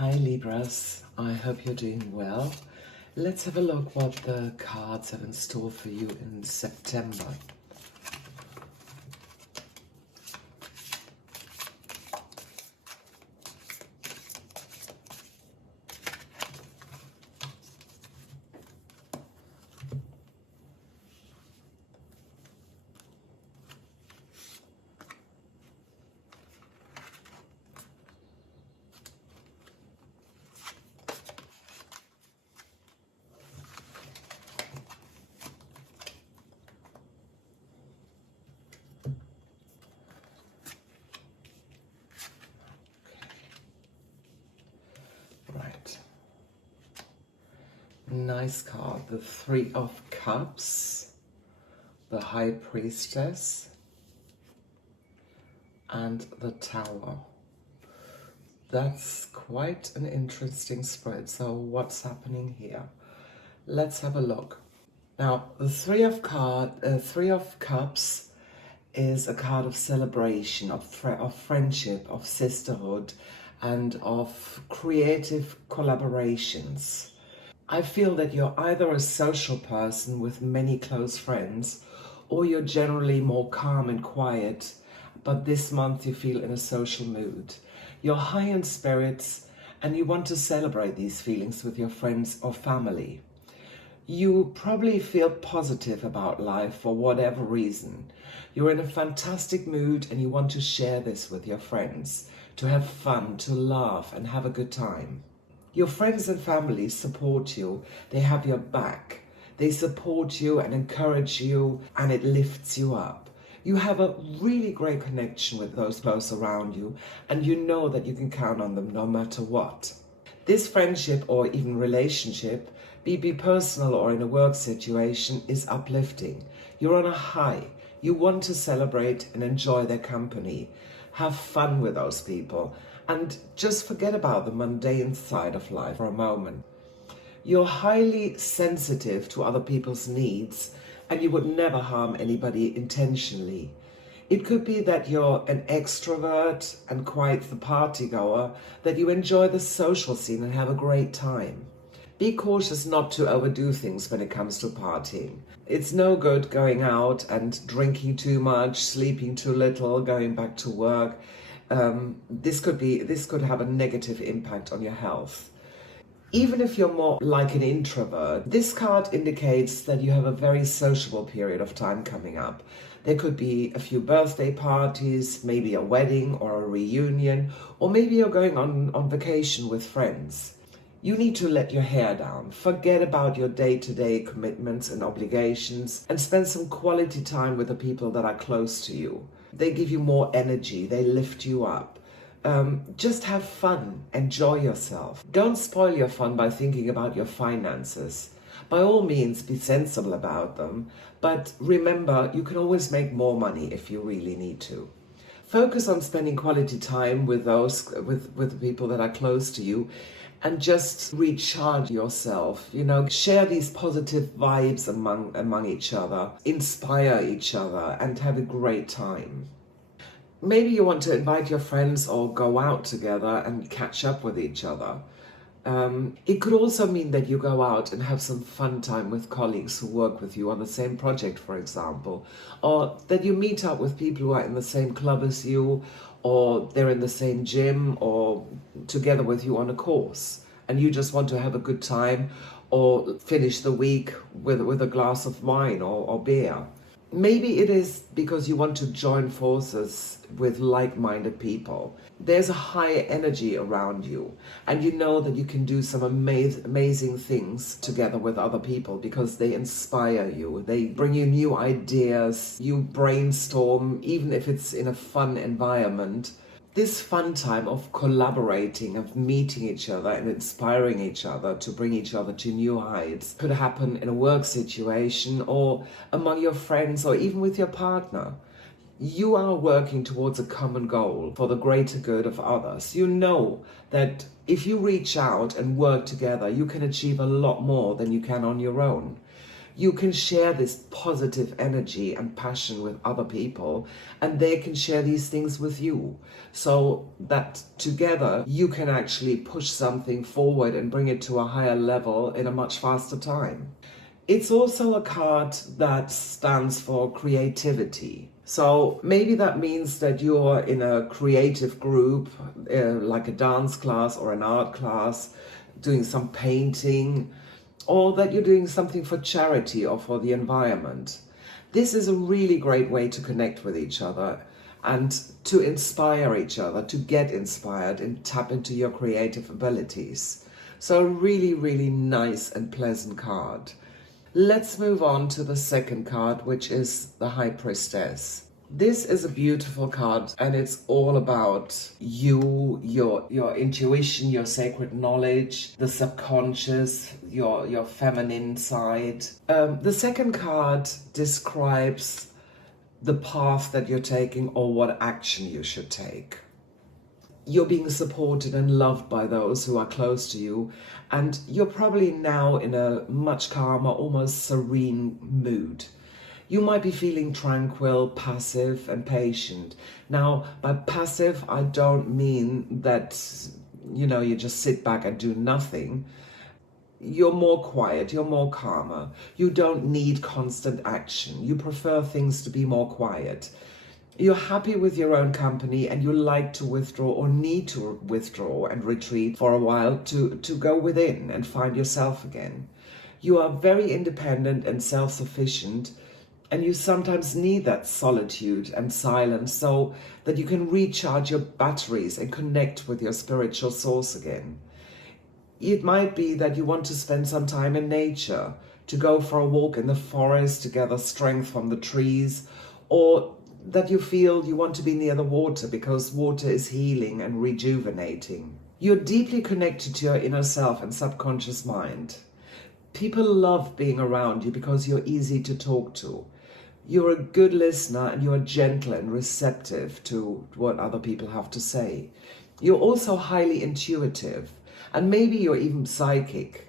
Hi Libras, I hope you're doing well. Let's have a look what the cards have in store for you in September. Right. Nice card. The Three of Cups, the High Priestess, and the Tower. That's quite an interesting spread. So what's happening here? Let's have a look. Now, the Three of Cups is a card of celebration, of friendship, of sisterhood, and of creative collaborations. I feel that you're either a social person with many close friends, or you're generally more calm and quiet, but this month you feel in a social mood. You're high in spirits and you want to celebrate these feelings with your friends or family. You probably feel positive about life for whatever reason. You're in a fantastic mood and you want to share this with your friends, to have fun, to laugh and have a good time. Your friends and family support you. They have your back. They support you and encourage you, and it lifts you up. You have a really great connection with those close around you, and you know that you can count on them no matter what. This friendship or even relationship, be personal or in a work situation, is uplifting. You're on a high. You want to celebrate and enjoy their company. Have fun with those people and just forget about the mundane side of life for a moment. You're highly sensitive to other people's needs and you would never harm anybody intentionally. It could be that you're an extrovert and quite the party goer, that you enjoy the social scene and have a great time. Be cautious not to overdo things when it comes to partying. It's no good going out and drinking too much, sleeping too little, going back to work. This could have a negative impact on your health. Even if you're more like an introvert, this card indicates that you have a very sociable period of time coming up. There could be a few birthday parties, maybe a wedding or a reunion, or maybe you're going on vacation with friends. You need to let your hair down, forget about your day-to-day commitments and obligations, and spend some quality time with the people that are close to you. They give you more energy, they lift you up. Just have fun, enjoy yourself. Don't spoil your fun by thinking about your finances. By all means, be sensible about them, but remember, you can always make more money if you really need to. Focus on spending quality time with the people that are close to you, and just recharge yourself. Share these positive vibes among each other, inspire each other, and have a great time. Maybe you want to invite your friends or go out together and catch up with each other. It could also mean that you go out and have some fun time with colleagues who work with you on the same project, for example, or that you meet up with people who are in the same club as you, or they're in the same gym or together with you on a course, and you just want to have a good time or finish the week with a glass of wine or beer. Maybe it is because you want to join forces with like-minded people. There's a high energy around you, and you know that you can do some amazing things together with other people because they inspire you. They bring you new ideas. You brainstorm, even if it's in a fun environment. This fun time of collaborating, of meeting each other and inspiring each other to bring each other to new heights could happen in a work situation or among your friends or even with your partner. You are working towards a common goal for the greater good of others. You know that if you reach out and work together, you can achieve a lot more than you can on your own. You can share this positive energy and passion with other people, and they can share these things with you, so that together you can actually push something forward and bring it to a higher level in a much faster time. It's also a card that stands for creativity. So maybe that means that you're in a creative group, like a dance class or an art class, doing some painting, or that you're doing something for charity or for the environment. This is a really great way to connect with each other and to inspire each other, to get inspired and tap into your creative abilities. So a really, really nice and pleasant card. Let's move on to the second card, which is the High Priestess. This is a beautiful card, and it's all about you, your intuition, your sacred knowledge, the subconscious, your feminine side. The second card describes the path that you're taking or what action you should take. You're being supported and loved by those who are close to you, and you're probably now in a much calmer, almost serene mood. You might be feeling tranquil, passive, and patient. Now, by passive, I don't mean that, you just sit back and do nothing. You're more quiet, you're more calmer. You don't need constant action. You prefer things to be more quiet. You're happy with your own company, and you like to withdraw or need to withdraw and retreat for a while to go within and find yourself again. You are very independent and self-sufficient, and you sometimes need that solitude and silence so that you can recharge your batteries and connect with your spiritual source again. It might be that you want to spend some time in nature, to go for a walk in the forest to gather strength from the trees, or that you feel you want to be near the water because water is healing and rejuvenating. You're deeply connected to your inner self and subconscious mind. People love being around you because you're easy to talk to. You're a good listener, and you're gentle and receptive to what other people have to say. You're also highly intuitive, and maybe you're even psychic.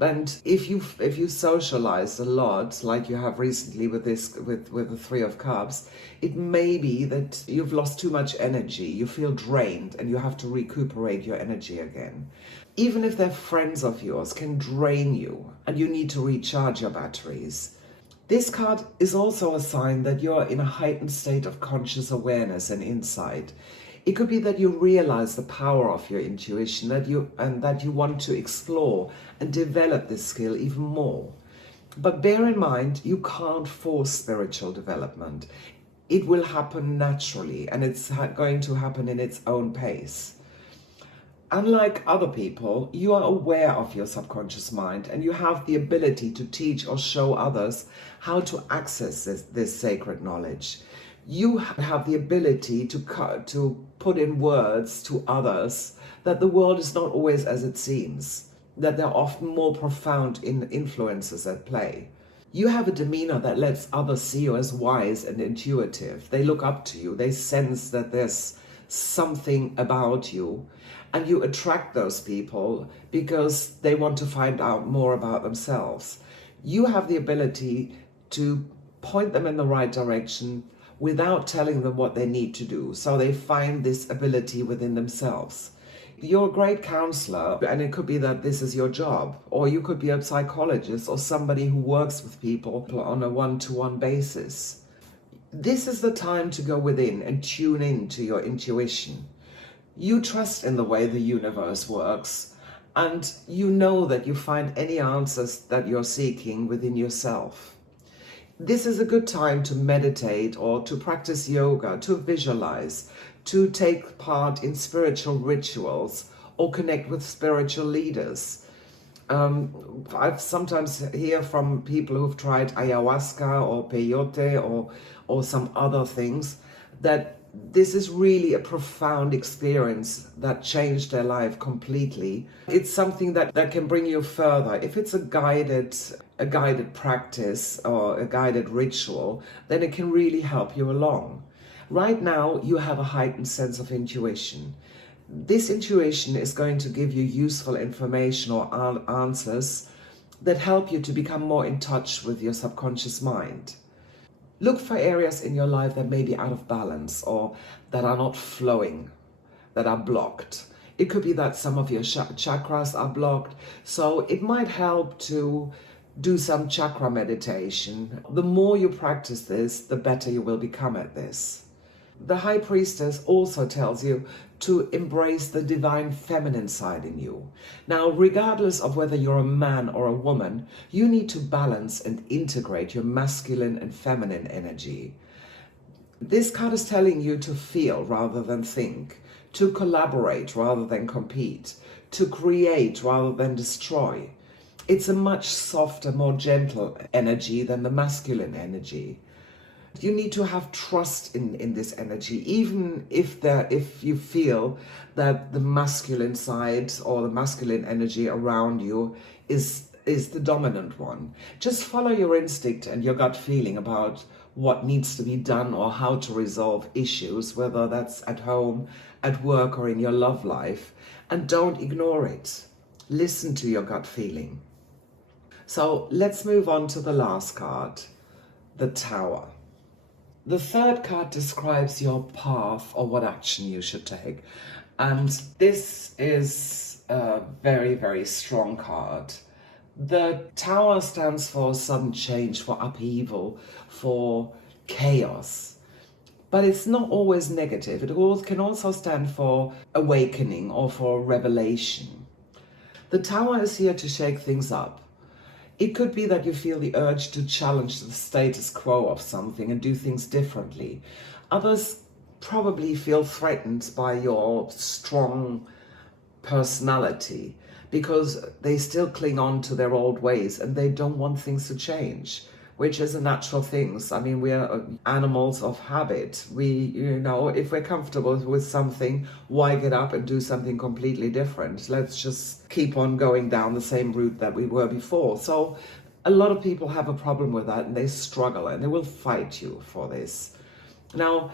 And if you socialized a lot, like you have recently with the Three of Cups, it may be that you've lost too much energy, you feel drained, and you have to recuperate your energy again. Even if they're friends of yours, can drain you, and you need to recharge your batteries. This card is also a sign that you're in a heightened state of conscious awareness and insight. It could be that you realize the power of your intuition, that you want to explore and develop this skill even more. But bear in mind, you can't force spiritual development. It will happen naturally, and it's going to happen in its own pace. Unlike other people, you are aware of your subconscious mind, and you have the ability to teach or show others how to access this sacred knowledge. You have the ability to put in words to others that the world is not always as it seems, that there are often more profound influences at play. You have a demeanor that lets others see you as wise and intuitive. They look up to you. They sense that there's something about you, and you attract those people because they want to find out more about themselves. You have the ability to point them in the right direction without telling them what they need to do, so they find this ability within themselves. You're a great counselor, and it could be that this is your job, or you could be a psychologist or somebody who works with people on a one-to-one basis. This is the time to go within and tune in to your intuition. You trust in the way the universe works, and you know that you find any answers that you're seeking within yourself. This is a good time to meditate or to practice yoga, to visualize, to take part in spiritual rituals or connect with spiritual leaders. I've sometimes hear from people who've tried ayahuasca or peyote or some other things that this is really a profound experience that changed their life completely. It's something that can bring you further. If it's a guided practice or a guided ritual, then it can really help you along. Right now, you have a heightened sense of intuition. This intuition is going to give you useful information or answers that help you to become more in touch with your subconscious mind. Look for areas in your life that may be out of balance or that are not flowing, that are blocked. It could be that some of your chakras are blocked, so it might help to do some chakra meditation. The more you practice this, the better you will become at this. The High Priestess also tells you to embrace the divine feminine side in you. Now, regardless of whether you're a man or a woman, you need to balance and integrate your masculine and feminine energy. This card is telling you to feel rather than think, to collaborate rather than compete, to create rather than destroy. It's a much softer, more gentle energy than the masculine energy. You need to have trust in this energy, even if you feel that the masculine side or the masculine energy around you is the dominant one. Just follow your instinct and your gut feeling about what needs to be done or how to resolve issues, whether that's at home, at work, or in your love life, and don't ignore it. Listen to your gut feeling. So let's move on to the last card, the Tower. The third card describes your path or what action you should take. And this is a very, very strong card. The Tower stands for sudden change, for upheaval, for chaos. But it's not always negative. It can also stand for awakening or for revelation. The Tower is here to shake things up. It could be that you feel the urge to challenge the status quo of something and do things differently. Others probably feel threatened by your strong personality because they still cling on to their old ways and they don't want things to change, which is a natural thing. I mean, we are animals of habit. If we're comfortable with something, why get up and do something completely different? Let's just keep on going down the same route that we were before. So a lot of people have a problem with that and they struggle and they will fight you for this. Now,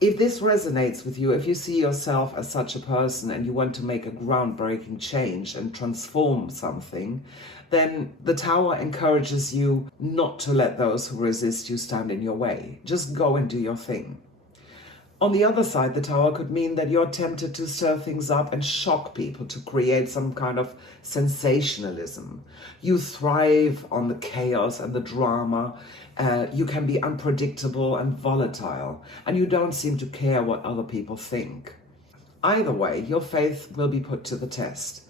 if this resonates with you, if you see yourself as such a person and you want to make a groundbreaking change and transform something, then the Tower encourages you not to let those who resist you stand in your way. Just go and do your thing. On the other side, the Tower could mean that you're tempted to stir things up and shock people to create some kind of sensationalism. You thrive on the chaos and the drama. You can be unpredictable and volatile, and you don't seem to care what other people think. Either way, your faith will be put to the test.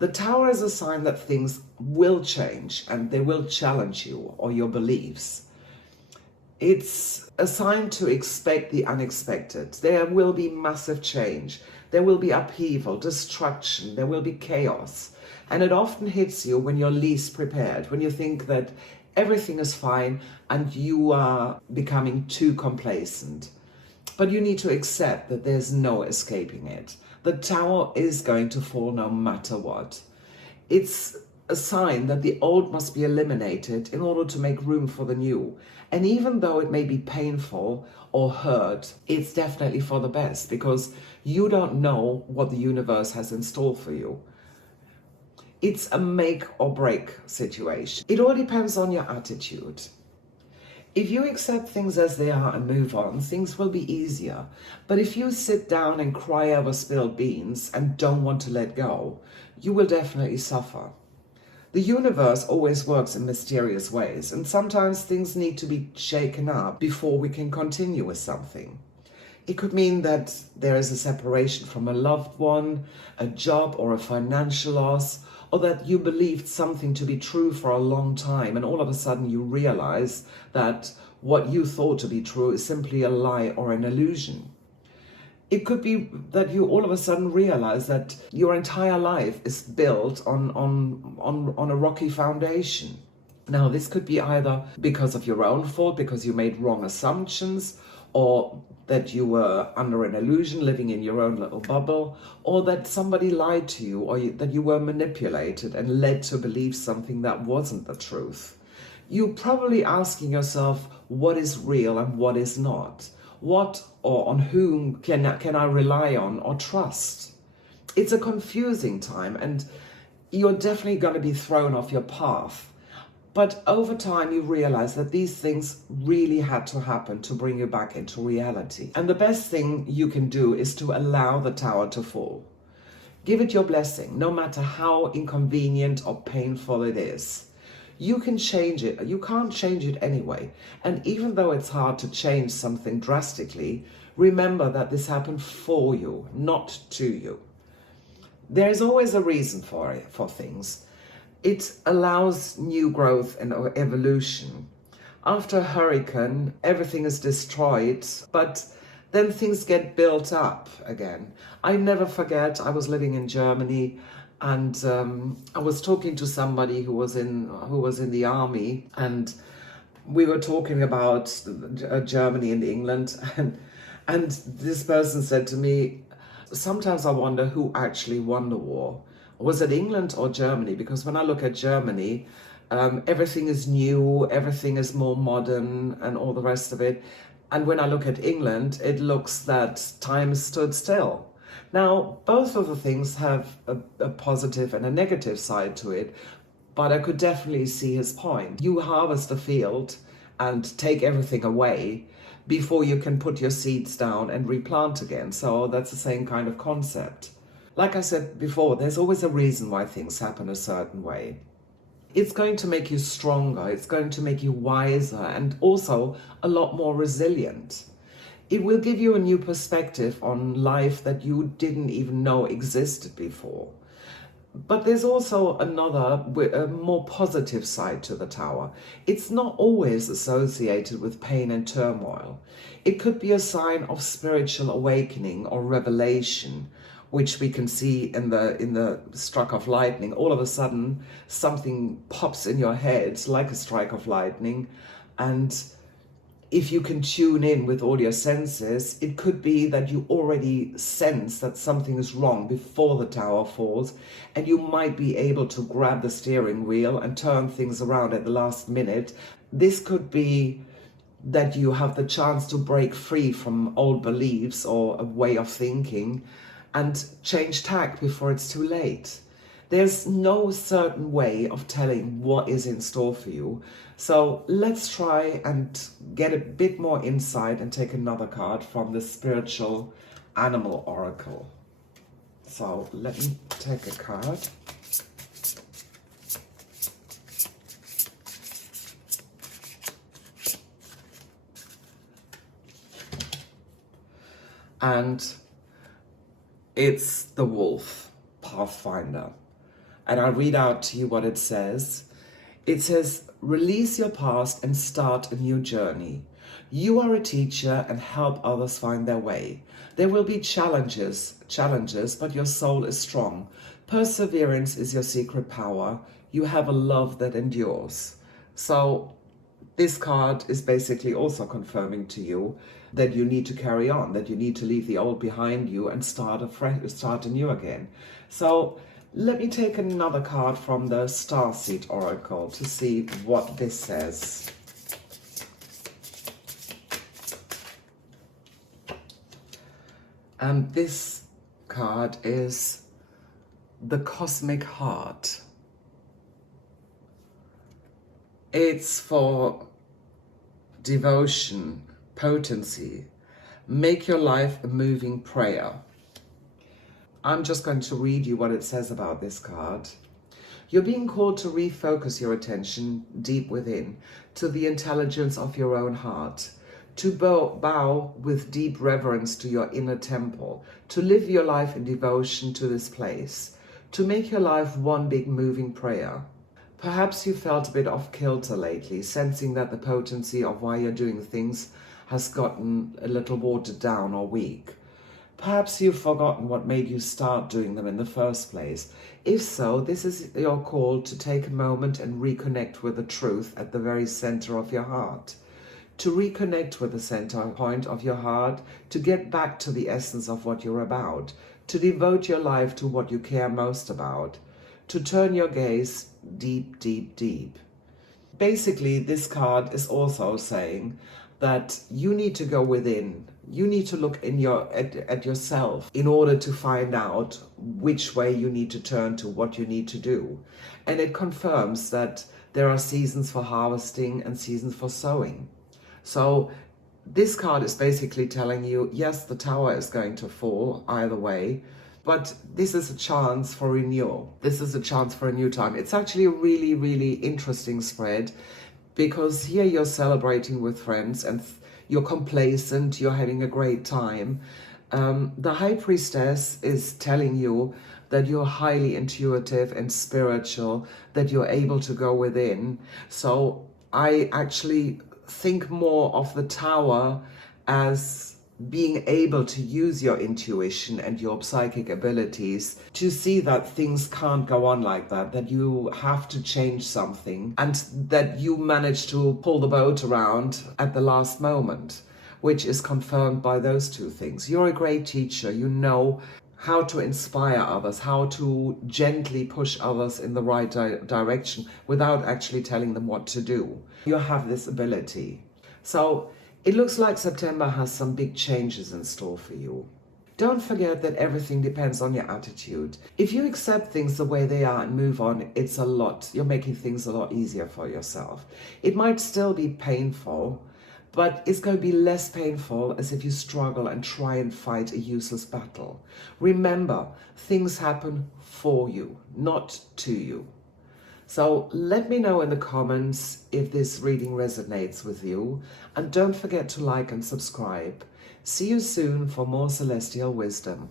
The Tower is a sign that things will change and they will challenge you or your beliefs. It's a sign to expect the unexpected. There will be massive change. There will be upheaval, destruction. There will be chaos. And it often hits you when you're least prepared, when you think that everything is fine and you are becoming too complacent. But you need to accept that there's no escaping it. The Tower is going to fall no matter what. It's a sign that the old must be eliminated in order to make room for the new. And even though it may be painful or hurt, it's definitely for the best because you don't know what the universe has in store for you. It's a make or break situation. It all depends on your attitude. If you accept things as they are and move on, things will be easier. But if you sit down and cry over spilled beans and don't want to let go, you will definitely suffer. The universe always works in mysterious ways, and sometimes things need to be shaken up before we can continue with something. It could mean that there is a separation from a loved one, a job or a financial loss, or that you believed something to be true for a long time and all of a sudden you realize that what you thought to be true is simply a lie or an illusion. It could be that you all of a sudden realize that your entire life is built on a rocky foundation. Now, this could be either because of your own fault, because you made wrong assumptions, or that you were under an illusion, living in your own little bubble, or that somebody lied to you, or that you were manipulated and led to believe something that wasn't the truth. You're probably asking yourself, what is real and what is not? What or on whom can I rely on or trust? It's a confusing time, and you're definitely going to be thrown off your path. But over time, you realize that these things really had to happen to bring you back into reality. And the best thing you can do is to allow the tower to fall. Give it your blessing, no matter how inconvenient or painful it is. You can change it. You can't change it anyway. And even though it's hard to change something drastically, remember that this happened for you, not to you. There is always a reason for things. It allows new growth and evolution. After a hurricane, everything is destroyed, but then things get built up again. I never forget, I was living in Germany, and I was talking to somebody who was in the army, and we were talking about Germany and England, and this person said to me, sometimes I wonder who actually won the war. Was it England or Germany? Because when I look at Germany, everything is new, everything is more modern and all the rest of it. And when I look at England, it looks that time stood still. Now, both of the things have a positive and a negative side to it, but I could definitely see his point. You harvest a field and take everything away before you can put your seeds down and replant again. So that's the same kind of concept. Like I said before, there's always a reason why things happen a certain way. It's going to make you stronger, it's going to make you wiser, and also a lot more resilient. It will give you a new perspective on life that you didn't even know existed before. But there's also a more positive side to the tower. It's not always associated with pain and turmoil. It could be a sign of spiritual awakening or revelation, which we can see in the struck of lightning. All of a sudden, something pops in your head like a strike of lightning, and if you can tune in with all your senses, it could be that you already sense that something is wrong before the tower falls, and you might be able to grab the steering wheel and turn things around at the last minute. This could be that you have the chance to break free from old beliefs or a way of thinking and change tack before it's too late. There's no certain way of telling what is in store for you. So let's try and get a bit more insight and take another card from the Spiritual Animal Oracle. So let me take a card. And it's the Wolf Pathfinder. And I'll read out to you what it says. It says, release your past and start a new journey. You are a teacher and help others find their way. There will be challenges, but your soul is strong. Perseverance is your secret power. You have a love that endures. So this card is basically also confirming to you that you need to carry on, that you need to leave the old behind you and start anew again. So let me take another card from the Starseed Oracle to see what this says. And this card is the Cosmic Heart. It's for devotion, potency. Make your life a moving prayer. I'm just going to read you what it says about this card. You're being called to refocus your attention deep within, to the intelligence of your own heart, to bow with deep reverence to your inner temple, to live your life in devotion to this place, to make your life one big moving prayer. Perhaps you felt a bit off kilter lately, sensing that the potency of why you're doing things has gotten a little watered down or weak. Perhaps you've forgotten what made you start doing them in the first place. If so, this is your call to take a moment and reconnect with the truth at the very center of your heart. To reconnect with the center point of your heart, to get back to the essence of what you're about, to devote your life to what you care most about, to turn your gaze deep, deep, deep. Basically, this card is also saying that you need to go within You need to look in at yourself in order to find out which way you need to turn to, what you need to do. And it confirms that there are seasons for harvesting and seasons for sowing. So this card is basically telling you, yes, the tower is going to fall either way, but this is a chance for renewal. This is a chance for a new time. It's actually a really, really interesting spread, because here you're celebrating with friends and you're complacent, you're having a great time. The High Priestess is telling you that you're highly intuitive and spiritual, that you're able to go within. So I actually think more of the tower as being able to use your intuition and your psychic abilities to see that things can't go on like that, that you have to change something, and that you manage to pull the boat around at the last moment, which is confirmed by those two things. You're a great teacher. You know how to inspire others, how to gently push others in the right direction without actually telling them what to do. You have this ability. So it looks like September has some big changes in store for you. Don't forget that everything depends on your attitude. If you accept things the way they are and move on, it's a lot. You're making things a lot easier for yourself. It might still be painful, but it's going to be less painful as if you struggle and try and fight a useless battle. Remember, things happen for you, not to you. So let me know in the comments if this reading resonates with you, and don't forget to like and subscribe. See you soon for more celestial wisdom.